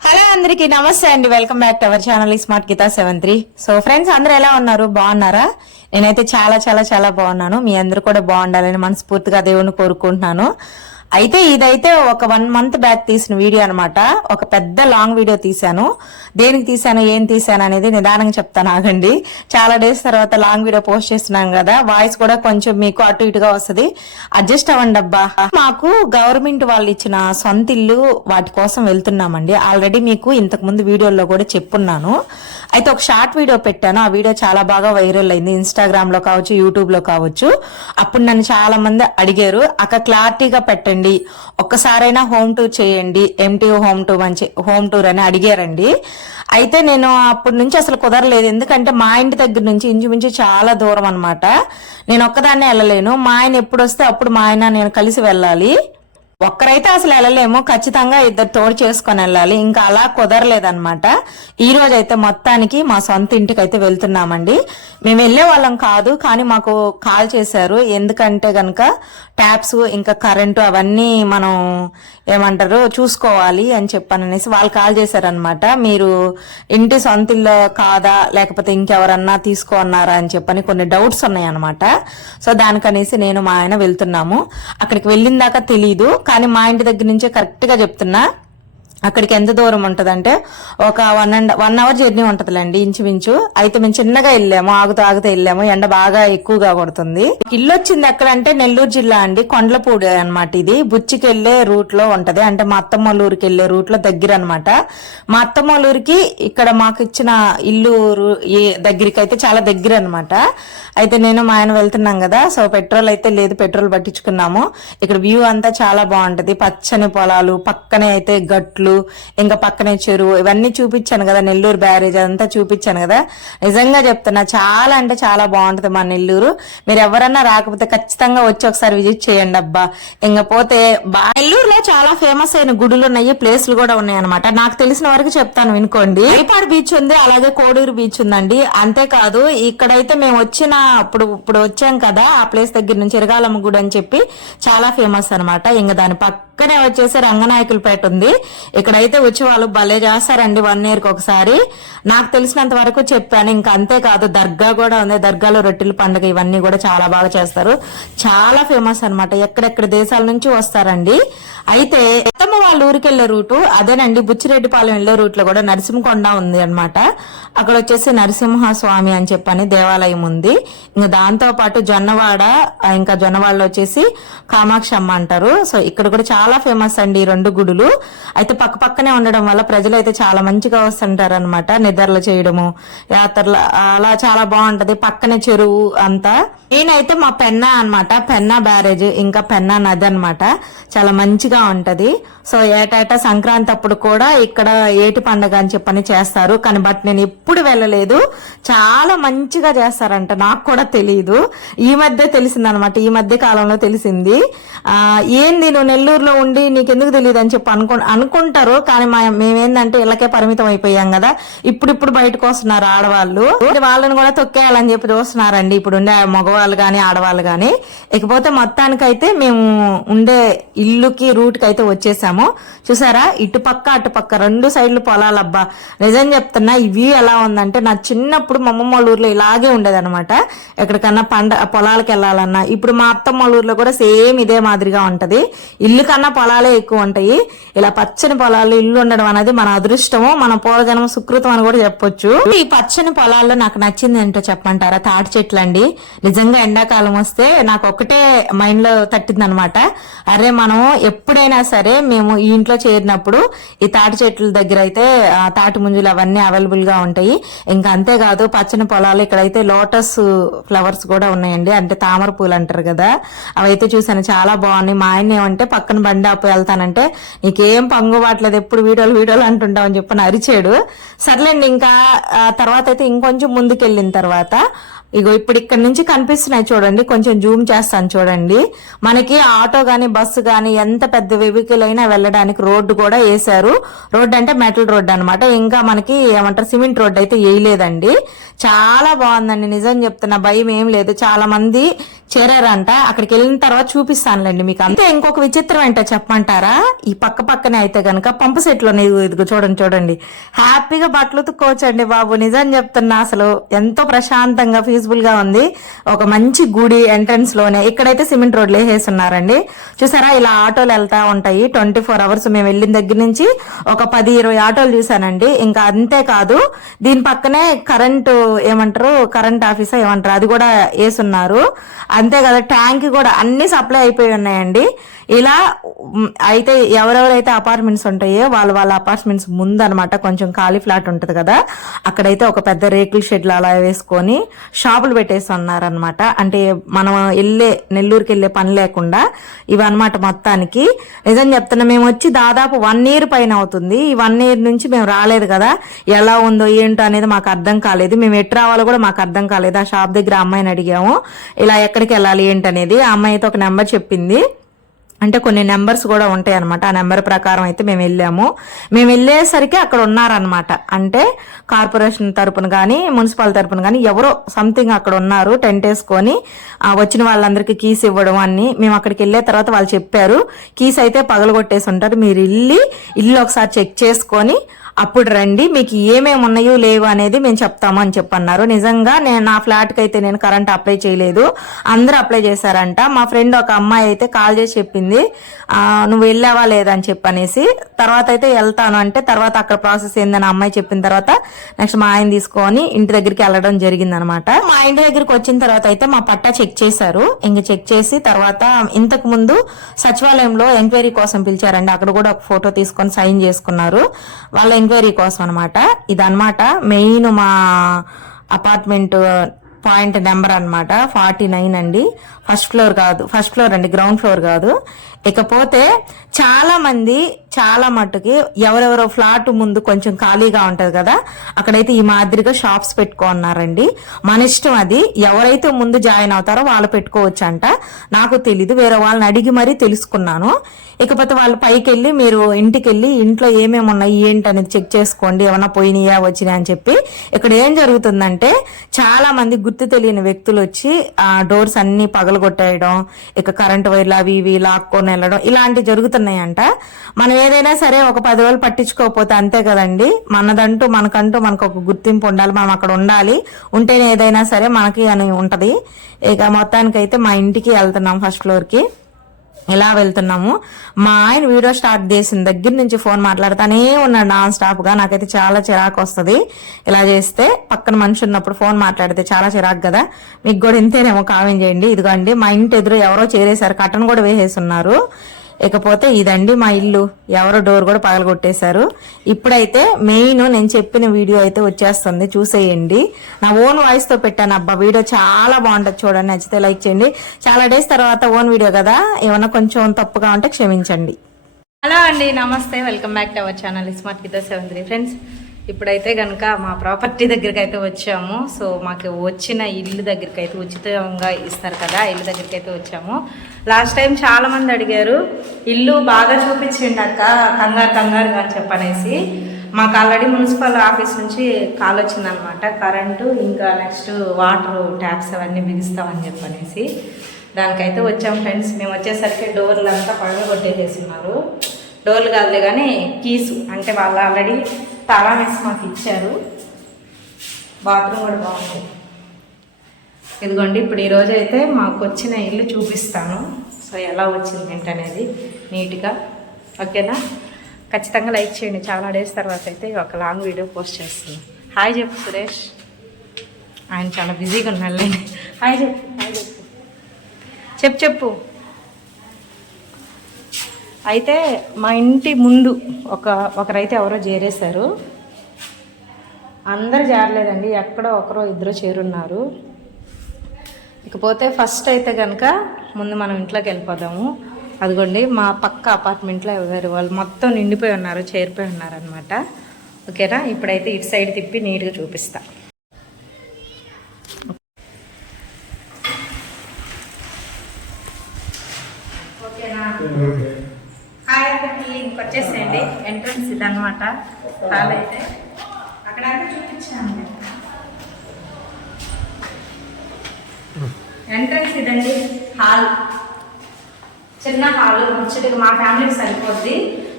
Hello అందరికీ నమస్తే అండి. Welcome back to our channel smart Geeta seven three so friends అందరూ ఎలా ఉన్నారు? బాగున్నారా? నేనైతే చాలా చాలా చాలా బాగున్నాను. మీ అందరూ కూడా బాగుండాలని మనస్ఫూర్తిగా దేవుని కోరుకుంటున్నాను. అయితే ఇదైతే ఒక వన్ మంత్ బ్యాక్ తీసిన వీడియో అనమాట ఒక పెద్ద లాంగ్ వీడియో తీశాను. దేనికి తీశాను ఏం తీశాను అనేది నిదానంగా చెప్తాను ఆగండి. చాలా డేస్ తర్వాత లాంగ్ వీడియో పోస్ట్ చేస్తున్నాం కదా వాయిస్ కూడా కొంచెం మీకు అటు ఇటుగా వస్తుంది. అడ్జస్ట్ అవ్వండి అబ్బా. మాకు గవర్నమెంట్ వాళ్ళు ఇచ్చిన సొంత ఇల్లు వాటి కోసం వెళ్తున్నామండి. ఆల్రెడీ మీకు ఇంతకు ముందు వీడియోలో కూడా చెప్పున్నాను. అయితే ఒక షార్ట్ వీడియో పెట్టాను. ఆ వీడియో చాలా బాగా వైరల్ అయింది. ఇన్స్టాగ్రామ్లో కావచ్చు యూట్యూబ్లో కావచ్చు. అప్పుడు నన్ను చాలా మంది అడిగారు అక్క క్లారిటీగా పెట్టండి. ఒక్కసారైనా హోమ్ టూర్ చేయండి. ఎంటీ హోమ్ టూర్ మంచి హోమ్ టూర్ అని అడిగారండి. అయితే నేను అప్పటి నుంచి అసలు కుదరలేదు. ఎందుకంటే మా ఇంటి దగ్గర నుంచి ఇంచుమించు చాలా దూరం అనమాట నేను ఒక్కదాన్నే వెళ్ళలేను. మా ఆయన ఎప్పుడు వస్తే అప్పుడు మా ఆయన నేను కలిసి వెళ్ళాలి. ఒక్కరైతే అసలు వెళ్ళలేము. ఖచ్చితంగా ఇద్దరు తోడు చేసుకొని వెళ్ళాలి. ఇంకా అలా కుదరలేదన్నమాట. ఈ రోజు అయితే మొత్తానికి మా సొంత ఇంటికి అయితే వెళ్తున్నామండి. మేము వెళ్ళే వాళ్ళం కాదు కానీ మాకు కాల్ చేశారు. ఎందుకంటే గనక ట్యాప్స్ ఇంకా కరెంటు అవన్నీ మనం ఏమంటారు చూసుకోవాలి అని చెప్పాను అనేసి వాళ్ళు కాల్ చేశారనమాట మీరు ఇంటి సొంత ఇల్లు కాదా లేకపోతే ఇంకెవరన్నా తీసుకున్నారా అని చెప్పని కొన్ని డౌట్స్ ఉన్నాయన్నమాట. సో దానికనేసి నేను మా ఆయన వెళ్తున్నాము. అక్కడికి వెళ్ళిందాక తెలీదు. కానీ మా ఇంటి దగ్గర నుంచే కరెక్ట్గా చెప్తున్నా. అక్కడికి ఎంత దూరం ఉంటుందంటే ఒక one and one hour journey ఉంటదిలేండి ఇంచుమించు. అయితే మేము చిన్నగా వెళ్ళాము ఆగుతూ ఆగుతూ వెళ్ళాము. ఎండ బాగా ఎక్కువగా కొడుతుంది. ఇల్లు వచ్చింది ఎక్కడ అంటే నెల్లూరు జిల్లా అండి కొండలపూడి అన్నమాట ఇది. బుచ్చికి వెళ్ళే రూట్లో ఉంటది. అంటే మా అత్తమ్మ వెళ్ళే రూట్లో దగ్గర అనమాట మా అత్తమ్మలూరికి ఇక్కడ మాకు ఇచ్చిన ఇల్లు దగ్గరికి అయితే చాలా దగ్గర అనమాట అయితే నేను మా ఆయన వెళ్తున్నాం కదా సో పెట్రోల్ అయితే లేదు పెట్రోల్ పట్టించుకున్నాము. ఇక్కడ వ్యూ అంతా చాలా బాగుంటది. పచ్చని పొలాలు పక్కనే అయితే గట్లు ఇంకా పక్కనే చెరువు ఇవన్నీ చూపించాను కదా నెల్లూరు బ్యారేజ్ అంతా చూపించాను కదా. నిజంగా చెప్తున్నా చాలా అంటే చాలా బాగుంటది మా నెల్లూరు. మీరు ఎవరన్నా రాకపోతే ఖచ్చితంగా వచ్చి ఒకసారి విజిట్ చేయండి అబ్బా. ఇంకా పోతే బా- నెల్లూరులో చాలా ఫేమస్ అయిన గుడులు ఉన్నాయి ప్లేస్లు కూడా ఉన్నాయి అనమాట నాకు తెలిసిన వరకు చెప్తాను వినుకోండి. ఏపాడు బీచ్ ఉంది అలాగే కోడూరు బీచ్ ఉందండి. అంతేకాదు ఇక్కడైతే మేము వచ్చిన ఇప్పుడు ఇప్పుడు వచ్చాం కదా ఆ ప్లేస్ దగ్గర నుంచి ఇరగాలమ్మ గుడి అని చెప్పి చాలా ఫేమస్ అన్నమాట. ఇంకా దాని పక్కనే వచ్చేసి రంగనాయకులపేట ఉంది. ఇక్కడైతే వచ్చి వాళ్ళు భలే చేస్తారండి వన్ ఇయర్కి ఒకసారి. నాకు తెలిసినంత వరకు చెప్పాను ఇంకా అంతేకాదు దర్గా కూడా ఉంది. దర్గాలో రొట్టెల పండుగ ఇవన్నీ కూడా చాలా బాగా చేస్తారు. చాలా ఫేమస్ అన్నమాట. ఎక్కడెక్కడ దేశాల నుంచి వస్తారండి. అయితే అత్తమ్మ వాళ్ళ ఊరికి వెళ్ళే రూటు అదేనండి బుచ్చిరెడ్డిపాలెం వెళ్ళే రూట్లో కూడా నరసింహకొండ ఉంది అన్నమాట. అక్కడ వచ్చేసి నరసింహ స్వామి అని చెప్పని దేవాలయం ఉంది. ఇంకా దాంతో పాటు జొన్నవాడ ఇంకా జొన్నవాడలో వచ్చేసి కామాక్షి అమ్మ అంటారు. సో ఇక్కడ కూడా చాలా ఫేమస్ అండి ఈ రెండు గుడులు. అయితే పక్క పక్కనే ఉండడం వల్ల ప్రజలు అయితే చాలా మంచిగా వస్తుంటారు అనమాట నిద్రలు చేయడము యాత్రలు అలా చాలా బాగుంటది. పక్కనే చెరువు అంతా. నేనైతే మా పెన్నా అనమాట పెన్నా బ్యారేజ్ ఇంకా పెన్నా నది అన్నమాట. చాలా మంచిగా ఉంటది. సో ఏటేటా సంక్రాంతి అప్పుడు కూడా ఇక్కడ ఏటి పండగ అని చెప్పని చేస్తారు. కానీ బట్ నేను ఎప్పుడు వెళ్ళలేదు. చాలా మంచిగా చేస్తారంట. నాకు కూడా తెలియదు ఈ మధ్య తెలిసింది అనమాట ఈ మధ్య కాలంలో తెలిసింది. ఏంది నువ్వు నెల్లూరులో ఉండి నీకెందుకు తెలియదు అని చెప్పి అనుకో అనుకుంటా అనుకుంటారు కానీ మా మేమేందంటే ఇళ్ళకే పరిమితం అయిపోయాం కదా. ఇప్పుడు ఇప్పుడు బయటకు వస్తున్నారు ఆడవాళ్ళు. వాళ్ళని కూడా తొక్కేయాలని చెప్పి చూస్తున్నారండి ఇప్పుడు ఉండే మగవాళ్ళు గాని ఆడవాళ్ళు గాని. ఇకపోతే మొత్తానికైతే మేము ఉండే ఇల్లుకి రూట్కి అయితే వచ్చేసాము. చూసారా? ఇటు పక్క అటు పక్క రెండు సైడ్లు పొలాలబ్బా. నిజం చెప్తున్నా ఇవి ఎలా ఉందంటే నా చిన్నప్పుడు మా అమ్మమ్మ వాళ్ళ ఊర్లో ఇలాగే ఉండేదన్నమాట. ఎక్కడికన్నా పండ పొలాలకు వెళ్ళాలన్నా. ఇప్పుడు మా అత్తమ్మ వాళ్ళ ఊర్లో కూడా సేమ్ ఇదే మాదిరిగా ఉంటది. ఇల్లు కన్నా పొలాలే ఎక్కువ ఉంటాయి. ఇలా పచ్చని పొలాలు ఇల్లు ఉండడం అనేది మన అదృష్టము మన పూర్వజన్మ సుకృతం అని కూడా చెప్పొచ్చు. ఈ పచ్చని పొలాల్లో నాకు నచ్చింది ఏంటో చెప్పంటారా తాటి చెట్లు అండి నిజంగా ఎండాకాలం వస్తే నాకు ఒకటే మైండ్లో తట్టింది అనమాట అరే మనం ఎప్పుడైనా సరే మేము ఈ ఇంట్లో చేరినప్పుడు ఈ తాటి చెట్ల దగ్గర అయితే తాటి ముంజులు అవన్నీ అవైలబుల్గా ఉంటాయి. ఇంకా అంతేకాదు పచ్చని పొలాలు ఇక్కడైతే లోటస్ ఫ్లవర్స్ కూడా ఉన్నాయండి. అంటే తామర పూలు అంటారు కదా. అవైతే చూసాను చాలా బాగున్నాయి. మా ఆయన ఏమంటే పక్కన బండి ఆపు వెళ్తానంటే నీకేం పంగు రావట్లేదు ఎప్పుడు వీడియోలు వీడియోలు అంటుంటావు అని చెప్పని అరిచాడు. సర్లేండి ఇంకా తర్వాత అయితే ఇంకొంచెం ముందుకెళ్ళిన తర్వాత ఇగో ఇప్పుడు ఇక్కడ నుంచి కనిపిస్తున్నాయి చూడండి కొంచెం జూమ్ చేస్తాను చూడండి. మనకి ఆటో గాని బస్సు గాని ఎంత పెద్ద వెహికల్ అయినా వెళ్ళడానికి రోడ్డు కూడా వేశారు. రోడ్డు అంటే మెటల్ రోడ్డు అన్నమాట. ఇంకా మనకి ఏమంటారు సిమెంట్ రోడ్డు అయితే వేయలేదండి. చాలా బాగుందండి నిజం చెప్తున్నా భయం ఏం లేదు. చాలా మంది చేరారంట. అక్కడికి వెళ్ళిన తర్వాత చూపిస్తానులేండి మీకు. అంతే ఇంకొక విచిత్రం ఏంటో చెప్పమంటారా? ఈ పక్క పక్కనే అయితే గనక పంపు సెట్లో ఇదిగో- చూడండి చూడండి. హ్యాపీగా బట్టలు ఉతుక్కోవచ్చండి బాబు. నిజం చెప్తున్నా అసలు ఎంతో ప్రశాంతంగా పీస్ఫుల్గా ఉంది. ఒక మంచి గుడి ఎంట్రన్స్లోనే ఇక్కడైతే సిమెంట్ రోడ్లు వేసేస్తున్నారండి. చూసారా ఇలా ఆటోలు వెళ్తా ఉంటాయి. ట్వంటీ ఫోర్ అవర్స్ మేము వెళ్ళిన దగ్గర నుంచి ఒక పది ఇరవై ఆటోలు చూసానండి ఇంకా అంతేకాదు దీని పక్కనే కరెంటు ఏమంటారు కరెంట్ ఆఫీసా ఏమంటారు అది కూడా వేసున్నారు. అంతే కదా ట్యాంక్ కూడా అన్ని సప్లై అయిపోయి ఉన్నాయండి. ఇలా అయితే ఎవరెవరైతే అపార్ట్మెంట్స్ ఉంటాయో వాళ్ళ వాళ్ళ అపార్ట్మెంట్స్ ముందు అనమాట కొంచెం ఖాళీ ఫ్లాట్ ఉంటుంది కదా అక్కడైతే ఒక పెద్ద రేకుల షెడ్లు అలా వేసుకొని షాపులు పెట్టేసి ఉన్నారనమాట అంటే మనం వెళ్ళే నెల్లూరుకి వెళ్ళే పని లేకుండా ఇవన్నమాట మొత్తానికి. నిజం చెప్తున్నా మేము వచ్చి దాదాపు వన్ ఇయర్ పైన అవుతుంది. ఈ వన్ ఇయర్ నుంచి మేము రాలేదు కదా ఎలా ఉందో ఏంటో అనేది మాకు అర్థం కాలేదు. మేము ఎటు రావాలో కూడా మాకు అర్థం కాలేదు. ఆ షాప్ దగ్గర అమ్మాయిని అడిగాము ఇలా ఎక్కడికి వెళ్ళాలి ఏంటనేది. ఆ అమ్మాయి అయితే ఒక నెంబర్ చెప్పింది. అంటే కొన్ని నెంబర్స్ కూడా ఉంటాయి అనమాట ఆ నెంబర్ ప్రకారం అయితే మేము వెళ్ళాము. మేము వెళ్ళేసరికి అక్కడ ఉన్నారనమాట అంటే కార్పొరేషన్ తరపున కానీ మున్సిపల్ తరపున కానీ ఎవరో సంథింగ్ అక్కడ ఉన్నారు టెంట్ వేసుకొని వచ్చిన వాళ్ళందరికీ కీస్ ఇవ్వడం అన్ని మేము అక్కడికి వెళ్ళే తర్వాత వాళ్ళు చెప్పారు. కీస్ అయితే పగలగొట్టేసి ఉంటారు. మీరు వెళ్ళి ఇల్లు ఒకసారి చెక్ చేసుకొని అప్పుడు రండి మీకు ఏమేమి ఉన్నాయో లేవు అనేది మేము చెప్తాము అని చెప్పన్నారు. నిజంగా నేను నా ఫ్లాట్కి అయితే నేను కరెంట్ అప్లై చేయలేదు. అందరూ అప్లై చేశారంట. మా ఫ్రెండ్ ఒక అమ్మాయి అయితే కాల్ చేసి చెప్పింది నువ్వు వెళ్ళావా లేదని చెప్పనేసి. తర్వాత అయితే వెళ్తాను అంటే తర్వాత అక్కడ ప్రాసెస్ ఏందని అమ్మాయి చెప్పిన తర్వాత నెక్స్ట్ మా ఆయన తీసుకొని ఇంటి దగ్గరికి వెళ్ళడం జరిగింది అనమాట మా ఇంటి దగ్గరికి వచ్చిన తర్వాత అయితే మా పట్టా చెక్ చేశారు. ఇంక చెక్ చేసి తర్వాత ఇంతకు ముందు సచివాలయంలో ఎంక్వైరీ కోసం పిలిచారండి. అక్కడ కూడా ఒక ఫోటో తీసుకొని సైన్ చేసుకున్నారు. వాళ్ళ ఎంక్వైరీ కోసం అనమాట ఇదన్నమాట మెయిన్ మా అపార్ట్మెంట్ పాయింట్ నెంబర్ అన్నమాట. ఫార్టీ నైన్ అండి. ఫస్ట్ ఫ్లోర్ కాదు. ఫస్ట్ ఫ్లోర్ అండి. గ్రౌండ్ ఫ్లోర్ కాదు. ఇకపోతే చాలా మంది చాలా మట్టుకి ఎవరెవరో ఫ్లాట్ ముందు కొంచెం ఖాళీగా ఉంటది కదా అక్కడైతే ఈ మాదిరిగా షాప్స్ పెట్టుకున్నారండి. మన ఇష్టం అది. ఎవరైతే ముందు జాయిన్ అవుతారో వాళ్ళు పెట్టుకోవచ్చు అంట నాకు తెలీదు వేరే వాళ్ళని అడిగి మరీ తెలుసుకున్నాను. ఇకపోతే వాళ్ళు పైకి వెళ్ళి మీరు ఇంటికి వెళ్ళి ఇంట్లో ఏమేమి ఉన్నాయి ఏంటి అనేది చెక్ చేసుకోండి ఏమన్నా పోయినాయా వచ్చినాయా అని చెప్పి. ఇక్కడ ఏం జరుగుతుందంటే చాలా మంది గుర్తు తెలియని వ్యక్తులు వచ్చి ఆ డోర్స్ అన్ని పగలగొట్టేయడం ఇక కరెంట్ వైర్లు అవి ఇవి లాక్కొని వెళ్ళడం ఇలాంటివి జరుగుతున్నాయంట. మనం ఏదైనా సరే ఒక పది రోజులు పట్టించుకోకపోతే అంతే కదండి. మనదంటూ మనకంటూ మనకు ఒక గుర్తింపు ఉండాలి. మనం అక్కడ ఉండాలి. ఉంటేనే ఏదైనా సరే మనకి అని ఉంటది. ఇక మొత్తానికైతే మా ఇంటికి వెళ్తున్నాం ఫస్ట్ ఫ్లోర్కి ఇలా వెళ్తున్నాము? మా ఆయన వీడియో స్టార్ట్ చేసిన దగ్గర నుంచి ఫోన్ మాట్లాడుతానే ఉన్నాడు నాన్ స్టాప్గా నాకైతే చాలా చిరాకు వస్తుంది. ఇలా చేస్తే పక్కన మనిషి ఉన్నప్పుడు ఫోన్ మాట్లాడితే చాలా చిరాకు కదా. మీకు కూడా ఇంతేనేమో కామెంట్ చేయండి. ఇదిగోండి మా ఇంటి ఎదురు ఎవరో చేరేశారు. కట్టను కూడా వేసేసి ఉన్నారు ఇకపోతే ఇదండి మా ఇల్లు. ఎవరో డోర్ కూడా పగలగొట్టేశారు. ఇప్పుడైతే మెయిన్ నేను చెప్పిన వీడియో అయితే వచ్చేస్తుంది. చూసేయండి. నా ఓన్ వాయిస్తో పెట్టాను. అబ్బా వీడియో చాలా బాగుంటుంది చూడండి. నచ్చితే లైక్ చేయండి. చాలా డేస్ తర్వాత ఓన్ వీడియో కదా. ఏమన్నా కొంచెం తప్పుగా ఉంటే క్షమించండి. హలో అండి. నమస్తే. Welcome back to our channel. Smart seven three friends ఇప్పుడైతే కనుక మా ప్రాపర్టీ దగ్గరికి అయితే వచ్చాము. సో మాకు వచ్చిన ఇల్లు దగ్గరికి అయితే ఉచితంగా ఇస్తారు కదా ఇల్లు దగ్గరికి అయితే వచ్చాము. లాస్ట్ టైం చాలా మంది అడిగారు ఇల్లు బాగా చూపించండి అక్క కంగారు కంగారుగా అని చెప్పనేసి. మాకు ఆల్రెడీ మున్సిపల్ ఆఫీస్ నుంచి కాల్ వచ్చిందనమాట కరెంటు ఇంకా నెక్స్ట్ వాటర్ ట్యాప్స్ అవన్నీ బిగిస్తామని చెప్పనేసి. దానికైతే వచ్చాం ఫ్రెండ్స్. మేము వచ్చేసరికి డోర్లు అంతా పగల ఉన్నారు డోర్లు కాదులే కానీ కీసు అంటే వాళ్ళు ఆల్రెడీ తలా వేసి మాకు ఇచ్చారు బాత్రూమ్ కూడా బాగుంది. ఇదిగోండి ఇప్పుడు ఈరోజు అయితే మాకు వచ్చిన ఇల్లు చూపిస్తాను. సో ఎలా వచ్చింది ఏంటనేది నీట్గా. ఓకేనా? ఖచ్చితంగా లైక్ చేయండి. చాలా డేస్ తర్వాత అయితే ఒక లాంగ్ వీడియో పోస్ట్ చేస్తున్నాను హాయ్ చెప్పు సురేష్. ఆయన చాలా బిజీగా ఉన్నాడు హాయ్ చెప్పు. హాయ్ చెప్పు. చెప్పు చెప్పు. అయితే మా ఇంటి ముందు ఒక ఒకరైతే ఎవరో చేరేశారు. అందరు చేరలేదండి ఎక్కడో ఒకరో ఇద్దరు చేరున్నారు. ఇకపోతే ఫస్ట్ అయితే కనుక ముందు మనం ఇంట్లోకి వెళ్ళిపోదాము. అదిగోండి మా పక్క అపార్ట్మెంట్లో ఎవరు వాళ్ళు మొత్తం నిండిపోయి ఉన్నారు చేరిపోయి ఉన్నారు అనమాట ఓకేనా? ఇప్పుడైతే ఇటు సైడ్ తిప్పి నీట్గా చూపిస్తా. ఓకేనా? హాయ్ ఇంక వచ్చేసేయండి. ఎంట్రన్స్ ఇదన్నమాట. హాల్ అయితే. అక్కడ చూపించాను ఎంట్రన్స్ ఇదండి. హాల్ చిన్న హాల్ ముచ్చటికి మా ఫ్యామిలీకి సరిపోద్ది.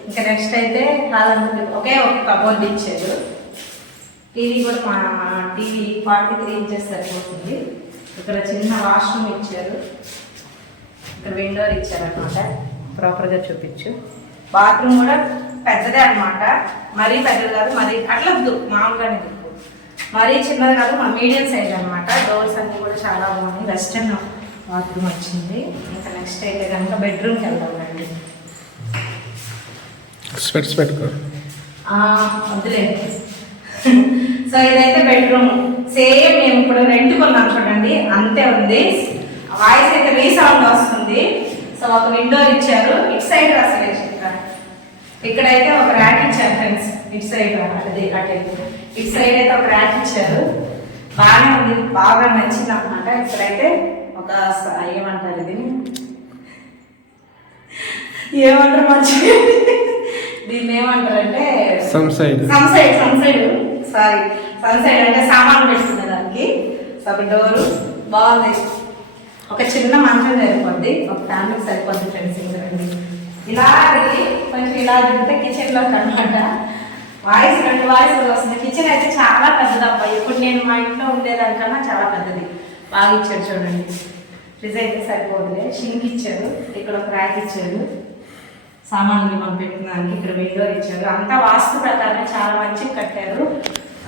ఇంకా నెక్స్ట్ అయితే హాల్ అంతా ఒకే ఒక కబోర్డ్ ఇచ్చారు. టీవీ కూడా మా టీవీ ఫార్టీ త్రీ ఇంచెస్ సరిపోతుంది. ఇక్కడ చిన్న వాష్రూమ్ ఇచ్చారు. ఇక్కడ విండోర్ ఇచ్చారనమాట ప్రాపర్గా చూపించు. బాత్రూమ్ కూడా పెద్దదే అన్నమాట. మరీ పెద్దది కాదు మరీ అట్లా వద్దు మామూలుగానే దిక్కు మరీ చిన్నది కాదు మా మీడియం సైజ్ అన్నమాట. డోర్స్ అన్నీ కూడా చాలా బాగున్నాయి. వెస్టర్న్ బాత్రూమ్ వచ్చింది. ఇంకా నెక్స్ట్ అయితే కనుక బెడ్రూమ్కి వెళ్దాం రండి స్పెట్స్ పెట్టుకో. ఆ, వద్దులే. సో ఇదైతే బెడ్రూమ్ సేమ్ మేము ఇప్పుడు రెంట్ కొన్నాం చూడండి. అంతే ఉంది. వాయిస్ అయితే రీసౌండ్ వస్తుంది. సో ఒక విండో ఇచ్చారు. ఇటు సైడ్ అసలు ఇక్కడైతే ఒక ర్యాక్ ఇచ్చారు ఫ్రెండ్స్ ఇటు సైడ్ అది అటు ఇటు. సైడ్ అయితే ఒక ర్యాక్ ఇచ్చారు. బాగానే ఉంది బాగా నచ్చింది అనమాట ఇక్కడైతే ఒక ఏమంటారు ఇది? ఏమంటారు మంచి దీన్ని ఏమంటారంటే some side. Sun side sun side sorry sun side అంటే సామాన్లు పెట్టుకునే దానికి. Sub door. బాగుంది. ఒక చిన్న మంచం సరిపోద్ది. ఒక ఫ్యామిలీకి సరిపోద్ది ఫ్రెండ్స్ ఇలా కొంచెం ఇలా తింటే కిచెన్లో అనమాట వాయిస్ రెండు వాయిస్ వస్తుంది. కిచెన్ అయితే చాలా పెద్దది అబ్బాయి ఇప్పుడు నేను మా ఇంట్లో ఉండేదానికన్నా చాలా పెద్దది. బాగా ఇచ్చాడు చూడండి. ఫ్రిజ్ అయితే సరిపోదులే. షింక్ ఇచ్చారు ఇక్కడ ఒక ర్యాక్ ఇచ్చారు సామాన్లు మనం పెట్టుకున్నానికి ఇక్కడ విండో ఇచ్చారు అంతా వాస్తు ప్రకారమే చాలా మంచిగా కట్టారు.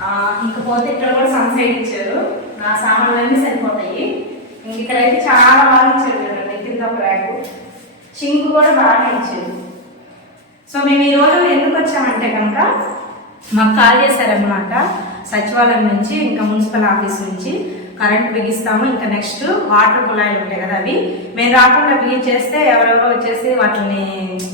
ఆ, ఇంకపోతే ఇక్కడ కూడా సన్సైడ్ ఇచ్చారు. నా సామాన్లన్నీ సరిపోతాయి. ఇంక ఇక్కడైతే చాలా బాగా ఇచ్చారు చూడండి. కింద ఒక ర్యాకు సింక్ కూడా బాగా ఇచ్చారు సో మేము ఈ రోజు ఎందుకు వచ్చామంటే కనుక మాకు కాల్ చేశారనమాట సచివాలయం నుంచి ఇంకా మున్సిపల్ ఆఫీస్ నుంచి కరెంట్ బిగిస్తాము ఇంకా నెక్స్ట్ వాటర్ కుళాయిలు ఉంటాయి కదా అవి. మేము రాకుండా బిగించేస్తే ఎవరెవరో వచ్చేసి వాటిని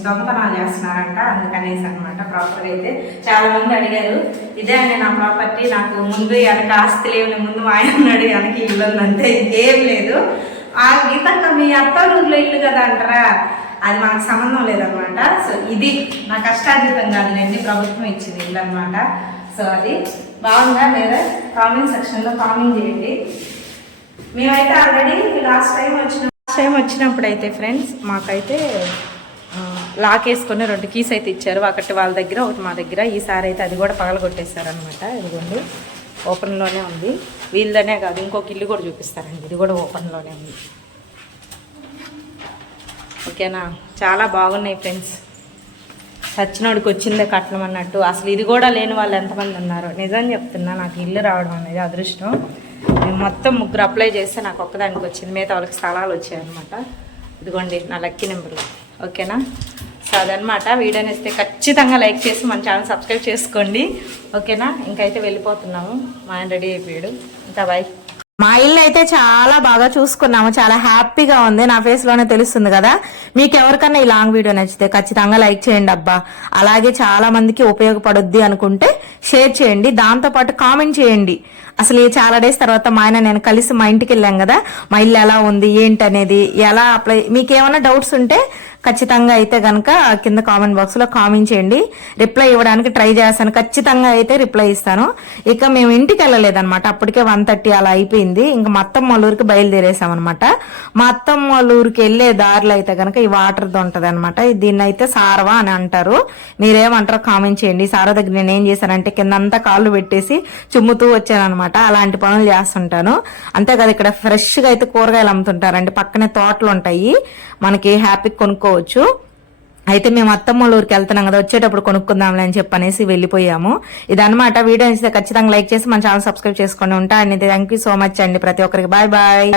దొంగతనాలు చేస్తున్నారంట అందుకనేసి అనమాట ప్రాపర్ అయితే చాలా మంది అడిగారు. ఇదే అండి నా ప్రాపర్టీ నాకు ముందు వెనక ఆస్తి లేవు ముందు మా ఆయన ఉన్నాడు వెనక ఇల్లు అంతే ఇంకేం లేదు. ఆ గీతక్క మీ అత్త ఊర్లో ఇల్లు కదా అంటారా? అది మనకు సంబంధం లేదనమాట. సో ఇది నా కష్టాతీతం కాదులేండి ప్రభుత్వం ఇచ్చింది ఇల్లు అనమాట సో అది బాగుందా లేదా? కామెంట్ సెక్షన్లో కామెంట్ చేయండి. మేమైతే ఆల్రెడీ లాస్ట్ టైం వచ్చిన లాస్ట్ టైం వచ్చినప్పుడు అయితే ఫ్రెండ్స్ మాకైతే లాక్ వేసుకొని రెండు కీస్ అయితే ఇచ్చారు. ఒకటి వాళ్ళ దగ్గర ఒకటి మా దగ్గర. ఈసారి అయితే అది కూడా పగలగొట్టేశారనమాట. ఇదిగోండి ఓపెన్లోనే ఉంది. వీళ్ళదనే కాదు ఇంకొక ఇల్లు కూడా చూపిస్తారండి. ఇది కూడా ఓపెన్లోనే ఉంది. ఓకేనా? చాలా బాగున్నాయి ఫ్రెండ్స్. సచ్చినోడికి వచ్చిందే కట్నం అన్నట్టు. అసలు ఇది కూడా లేని వాళ్ళు ఎంతమంది ఉన్నారు. నిజం చెప్తున్నా నాకు ఇల్లు రావడం అనేది అదృష్టం. నేను మొత్తం ముగ్గురు అప్లై చేస్తే నాకు ఒక్కదానికి వచ్చింది. మిగతా వాళ్ళకి స్థలాలు వచ్చాయన్నమాట. ఇదిగోండి నా లక్కీ నెంబర్ ఓకేనా? సో అదనమాట వీడియోని ఇస్తే ఖచ్చితంగా లైక్ చేసి మన ఛానల్ సబ్స్క్రైబ్ చేసుకోండి. ఓకేనా? ఇంకైతే వెళ్ళిపోతున్నాము. మా ఆయన రెడీ అయిపోయాడు. ఇంకా బాయ్. మా ఇల్లు అయితే చాలా బాగా చూసుకున్నాము. చాలా హ్యాపీగా ఉంది. నా ఫేస్లోనే తెలుస్తుంది కదా. మీకు ఎవరికన్నా ఈ లాంగ్ వీడియో నచ్చితే ఖచ్చితంగా లైక్ చేయండి అబ్బా. అలాగే చాలా మందికి ఉపయోగపడుద్ది అనుకుంటే షేర్ చేయండి. దాంతో పాటు కామెంట్ చేయండి. అసలు ఈ చాలా డేస్ తర్వాత మా ఆయన నేను కలిసి మా ఇంటికి వెళ్ళాం కదా. మా ఇల్లు ఎలా ఉంది? ఏంటి అనేది ఎలా అప్లై? మీకు ఏమైనా డౌట్స్ ఉంటే ఖచ్చితంగా అయితే కనుక కింద కామెంట్ బాక్స్లో కామెంట్ చేయండి. రిప్లై ఇవ్వడానికి ట్రై చేస్తాను. ఖచ్చితంగా అయితే రిప్లై ఇస్తాను. ఇక మేము ఇంటికి వెళ్ళలేదన్నమాట. అప్పటికే వన్ థర్టీ అలా అయిపోయింది. ఇంకా మా అత్తమ్మ వాళ్ళ మొత్తం బయలుదేరేసాం మా అత్తమ్మ వెళ్ళే దారిలో అయితే కనుక ఈ వాటర్ ఉంటది అనమాట దీన్ని అయితే సారవా అని అంటారు. మీరేమంటారో కామెంట్ చేయండి. సారా దగ్గర నేను ఏం చేశానంటే కింద అంతా కాళ్ళు పెట్టేసి చుమ్ముతూ వచ్చానమాట అలాంటి పనులు చేస్తుంటాను. అంతే ఇక్కడ ఫ్రెష్గా అయితే కూరగాయలు అమ్ముతుంటారండి. పక్కనే తోటలు ఉంటాయి. మనకి హ్యాపీ కొనుక్కోవచ్చు అయితే మేము అత్తమ్మలూరికి ఊరికి వెళ్తున్నాం కదా వచ్చేటప్పుడు కొనుక్కుందాంలే అని చెప్పనేసి వెళ్ళిపోయాము. ఇదనమాట వీడియో నచ్చితే ఖచ్చితంగా లైక్ చేసి మన ఛానల్ సబ్స్క్రైబ్ చేసుకొని ఉంటా. అండి థ్యాంక్ యూ సో మచ్ అండి. ప్రతి ఒక్కరికి బాయ్ బాయ్.